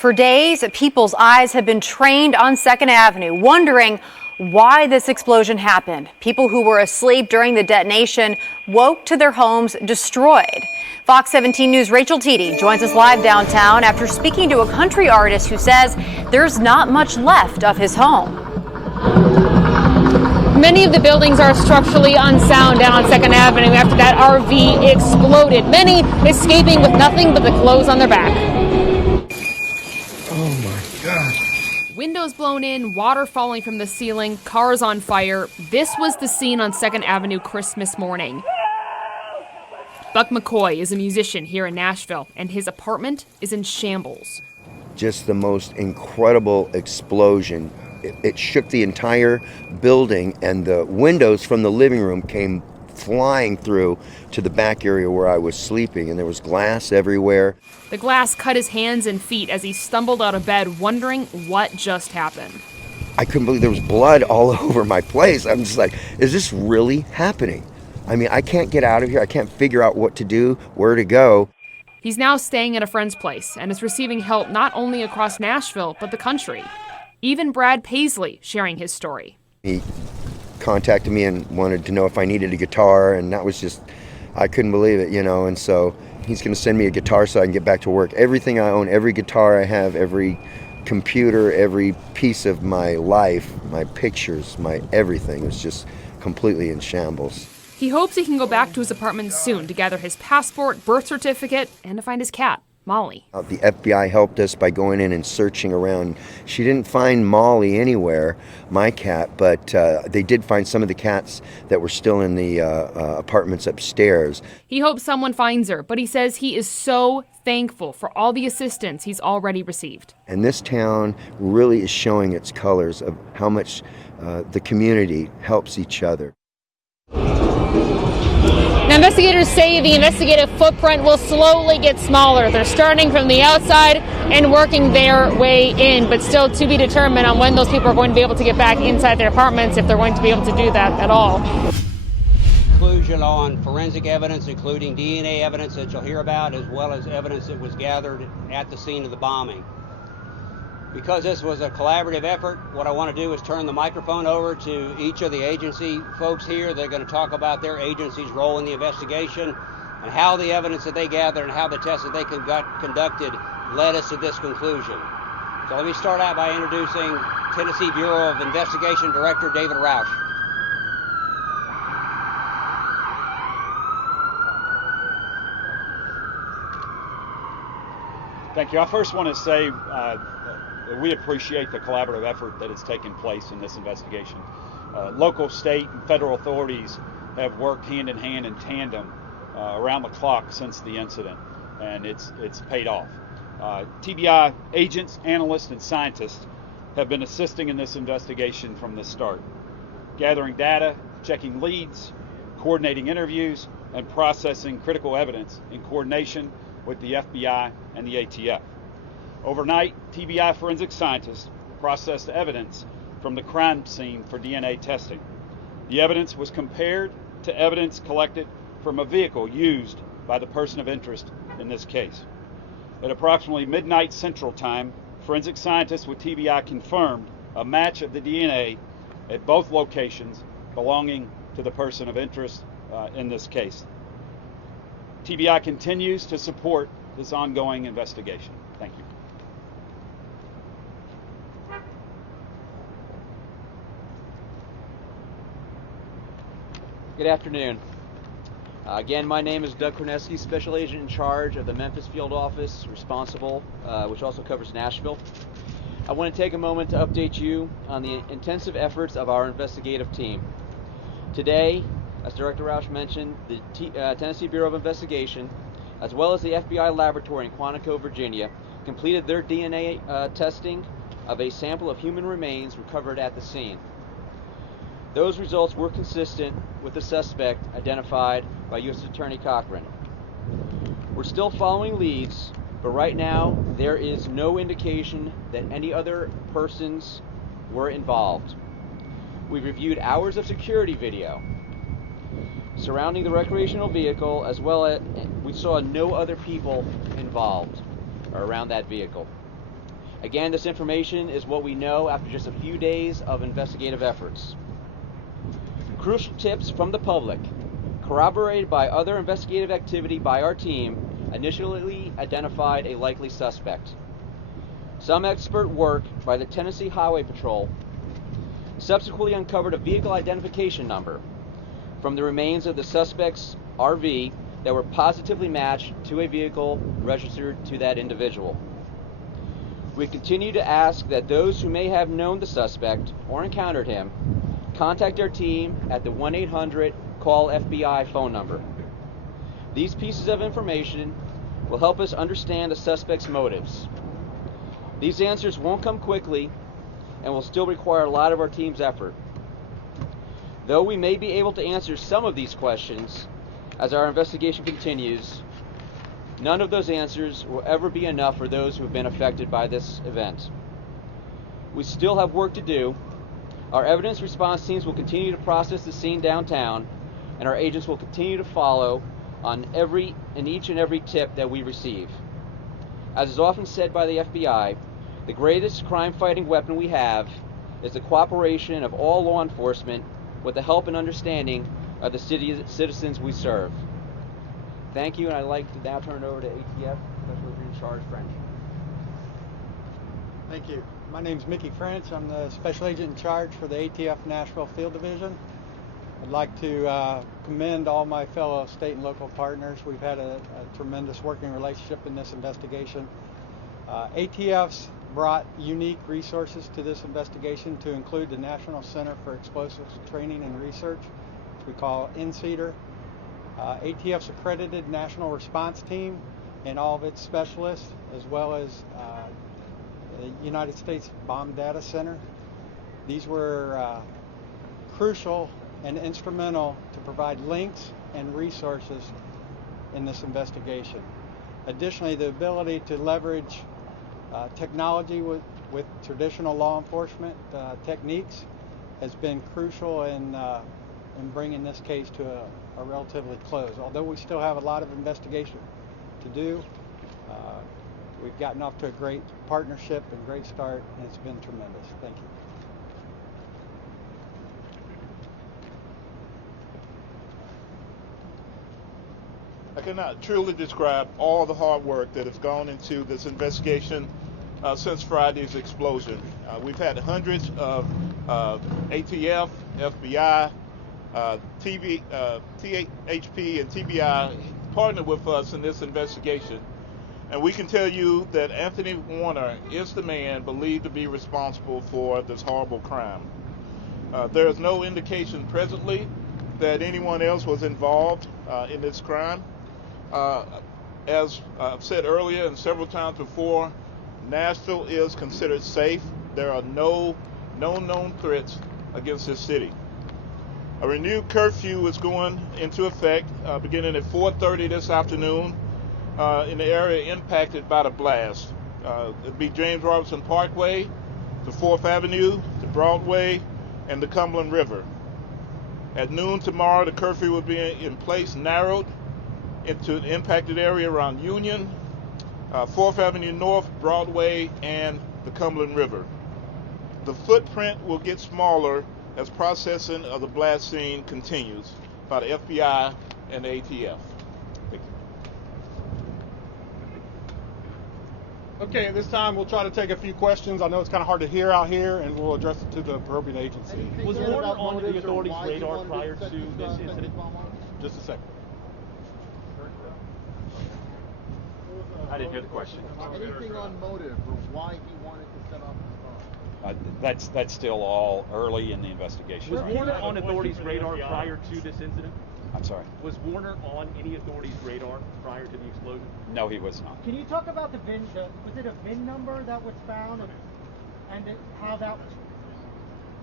For days, people's eyes have been trained on 2nd Avenue, wondering why this explosion happened. People who were asleep during the detonation woke to their homes destroyed. Fox 17 News' Rachel Teedy joins us live downtown after speaking to a country artist who says there's not much left of his home. Many of the buildings are structurally unsound down on 2nd Avenue after that RV exploded. Many escaping with nothing but the clothes on their back. Oh my God. Windows blown in, water falling from the ceiling, cars on fire. This was the scene on 2nd Avenue Christmas morning. Buck McCoy is a musician here in Nashville, and his apartment is in shambles. Just the most incredible explosion. It shook the entire building, and the windows from the living room came flying through to the back area where I was sleeping, and there was glass everywhere. The glass cut his hands and feet as he stumbled out of bed, wondering what just happened. I couldn't believe there was blood all over my place. I'm just like, is this really happening? I mean, I can't get out of here. I can't figure out what to do, where to go. He's now staying at a friend's place and is receiving help not only across Nashville, but the country. Even Brad Paisley sharing his story. He contacted me and wanted to know if I needed a guitar, and that was just, I couldn't believe it, and so he's going to send me a guitar so I can get back to work. Everything I own, every guitar I have, every computer, every piece of my life, my pictures, my everything was just completely in shambles. He hopes he can go back to his apartment soon to gather his passport, birth certificate, and to find his cat, Molly. The FBI helped us by going in and searching around. She didn't find Molly anywhere, my cat, but they did find some of the cats that were still in the apartments upstairs. He hopes someone finds her, but he says he is so thankful for all the assistance he's already received. And this town really is showing its colors of how much the community helps each other. Now, investigators say the investigative footprint will slowly get smaller. They're starting from the outside and working their way in, but still to be determined on when those people are going to be able to get back inside their apartments, if they're going to be able to do that at all. Conclusion on forensic evidence, including DNA evidence that you'll hear about, as well as evidence that was gathered at the scene of the bombing. Because this was a collaborative effort, what I want to do is turn the microphone over to each of the agency folks here. They're going to talk about their agency's role in the investigation and how the evidence that they gathered and how the tests that they conducted led us to this conclusion. So let me start out by introducing Tennessee Bureau of Investigation Director David Roush. Thank you. I first want to say we appreciate the collaborative effort that has taken place in this investigation. Local, state, and federal authorities have worked hand in hand in tandem around the clock since the incident, and it's paid off. TBI agents, analysts, and scientists have been assisting in this investigation from the start, gathering data, checking leads, coordinating interviews, and processing critical evidence in coordination with the FBI and the ATF. Overnight, TBI forensic scientists processed evidence from the crime scene for DNA testing. The evidence was compared to evidence collected from a vehicle used by the person of interest in this case. At approximately midnight Central Time, forensic scientists with TBI confirmed a match of the DNA at both locations belonging to the person of interest in this case. TBI continues to support this ongoing investigation. Thank you. Good afternoon. Again, my name is Doug Korneski, Special Agent in charge of the Memphis Field Office, responsible, which also covers Nashville. I want to take a moment to update you on the intensive efforts of our investigative team. Today, as Director Roush mentioned, the Tennessee Bureau of Investigation, as well as the FBI laboratory in Quantico, Virginia, completed their DNA testing of a sample of human remains recovered at the scene. Those results were consistent with the suspect identified by U.S. Attorney Cochran. We're still following leads, but right now there is no indication that any other persons were involved. We've reviewed hours of security video surrounding the recreational vehicle, as well as we saw no other people involved or around that vehicle. Again, this information is what we know after just a few days of investigative efforts. Crucial tips from the public, corroborated by other investigative activity by our team, initially identified a likely suspect. Some expert work by the Tennessee Highway Patrol subsequently uncovered a vehicle identification number from the remains of the suspect's RV that were positively matched to a vehicle registered to that individual. We continue to ask that those who may have known the suspect or encountered him contact our team at the 1-800-CALL-FBI phone number. These pieces of information will help us understand the suspect's motives. These answers won't come quickly and will still require a lot of our team's effort. Though we may be able to answer some of these questions as our investigation continues, none of those answers will ever be enough for those who have been affected by this event. We still have work to do. Our evidence response teams will continue to process the scene downtown, and our agents will continue to follow on each and every tip that we receive. As is often said by the FBI, the greatest crime-fighting weapon we have is the cooperation of all law enforcement with the help and understanding of the citizens we serve. Thank you, and I'd like to now turn it over to ATF Special Agent in Charge, French. Thank you. My name's Mickey French. I'm the Special Agent in Charge for the ATF Nashville Field Division. I'd like to commend all my fellow state and local partners. We've had a tremendous working relationship in this investigation. ATF's brought unique resources to this investigation, to include the National Center for Explosives Training and Research, which we call NCETR. ATF's accredited national response team and all of its specialists, as well as the United States Bomb Data Center. These were crucial and instrumental to provide links and resources in this investigation. Additionally, the ability to leverage technology with traditional law enforcement techniques has been crucial in bringing this case to a relatively close. Although we still have a lot of investigation to do, we've gotten off to a great partnership and great start, and it's been tremendous. Thank you. I cannot truly describe all the hard work that has gone into this investigation since Friday's explosion. We've had hundreds of ATF, FBI, THP, and TBI partnered with us in this investigation. And we can tell you that Anthony Warner is the man believed to be responsible for this horrible crime. There is no indication presently that anyone else was involved in this crime. As I've said earlier and several times before, Nashville is considered safe. There are no known threats against this city. A renewed curfew is going into effect beginning at 4:30 this afternoon in the area impacted by the blast. It'll be James Robinson Parkway, the 4th Avenue, the Broadway, and the Cumberland River. At noon tomorrow, the curfew will be in place, narrowed into an impacted area around Union, 4th Avenue North, Broadway, and the Cumberland River. The footprint will get smaller as processing of the blast scene continues by the FBI and the ATF. Thank you. Okay, at this time we'll try to take a few questions. I know it's kind of hard to hear out here, and we'll address it to the appropriate agency. Was Warner on the authorities' radar prior to this incident? Just a second. I didn't hear the question. Anything on motive or why he wanted to set off the bomb? That's still all early in the investigation. Was Warner on authorities' radar prior to this incident? I'm sorry? Was Warner on any authorities' radar prior to the explosion? No, he was not. Can you talk about the VIN? Was it a VIN number that was found, and how that was?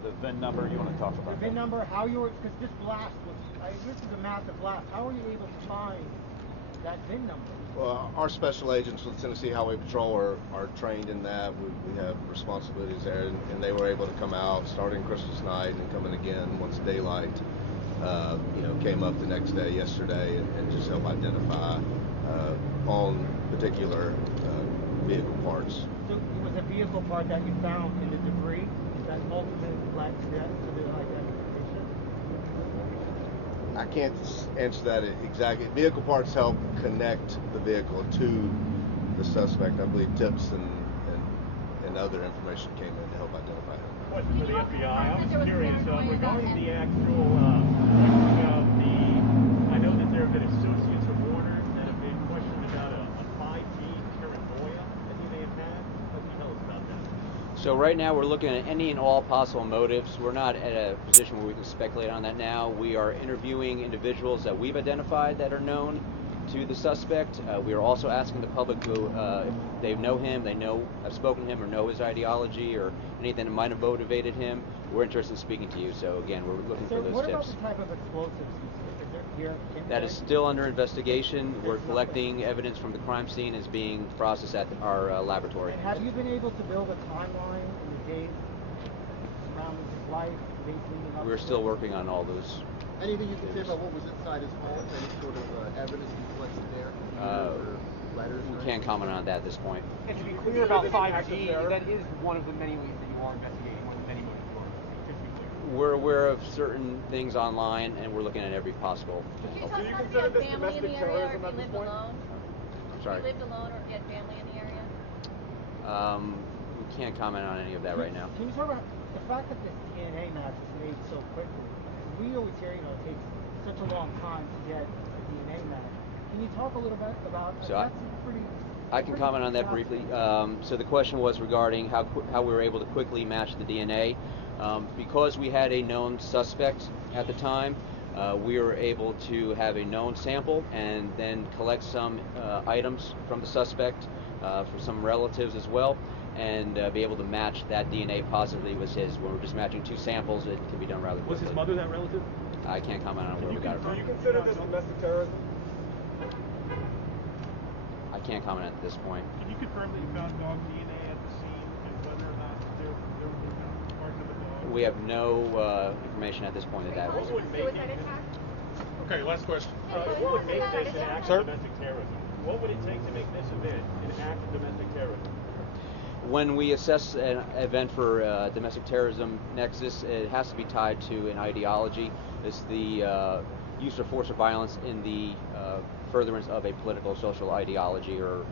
The VIN number, you want to talk about? The VIN number, how you were, because this blast was, this is a massive blast. How were you able to find that VIN number? Well, our special agents with Tennessee Highway Patrol are trained in that. We have responsibilities there, and they were able to come out starting Christmas night and come in again once daylight came up the next day, yesterday, and just help identify on particular vehicle parts. So was a vehicle part that you found in the debris that ultimately led to the identification? I can't answer that exactly. Vehicle parts help connect the vehicle to the suspect. I believe tips and other information came in to help identify him. Question for the FBI. I was curious regarding the actual questioning of the. I know that there have been associates of Warner that have been questioned about a 5G paranoia that he may have had. What can you tell us about that? So right now we're looking at any and all possible motives. We're not at a position where we can speculate on that now. We are interviewing individuals that we've identified that are known to the suspect. We are also asking the public to, if they know him, have spoken to him, or know his ideology or anything that might have motivated him. We're interested in speaking to you. So again, we're looking for those what tips. What about the type of explosives used? Is there here? That is still under investigation. We're collecting evidence from the crime scene. Is being processed at our laboratory. And have you been able to build a timeline in the days surrounding his life, days leading up? We're still working on all those. Anything you can say about what was inside his home? Any sort of evidence you collected there? Letters? We can't comment on that at this point. And to be clear about 5G, that is one of the many ways that you are investigating, one of the many motives you are. Just to be clear. We're aware of certain things online, and we're looking at every possible. Do you consider this domestic terrorism at this point? I'm sorry. If you lived alone or had family in the area? We can't comment on any of that right now. Can you talk about the fact that this DNA match was made so quickly? We always hear, it takes such a long time to get a DNA match. Can you talk a little bit about that? I can comment on that briefly. So the question was regarding how we were able to quickly match the DNA. Because we had a known suspect at the time, we were able to have a known sample and then collect some items from the suspect for some relatives as well, and be able to match that DNA positively with his. When we're just matching two samples, it can be done rather quickly. Was his mother that relative? I can't comment on where we got it from. Do you consider this domestic terrorism? I can't comment at this point. Can you confirm that you found dog DNA at the scene and whether or not there was a mark of a dog? We have no information at this point of that. What would make Okay, last question. What would make this an act of domestic terrorism? What would it take to make this event an act of domestic terrorism? When we assess an event for domestic terrorism nexus, it has to be tied to an ideology. It's the use of force or violence in the furtherance of a political, social ideology or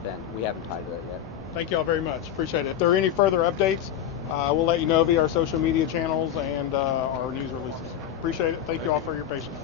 event. We haven't tied to that yet. Thank you all very much. Appreciate it. If there are any further updates, we'll let you know via our social media channels and our news releases. Appreciate it. Thank you all for your patience.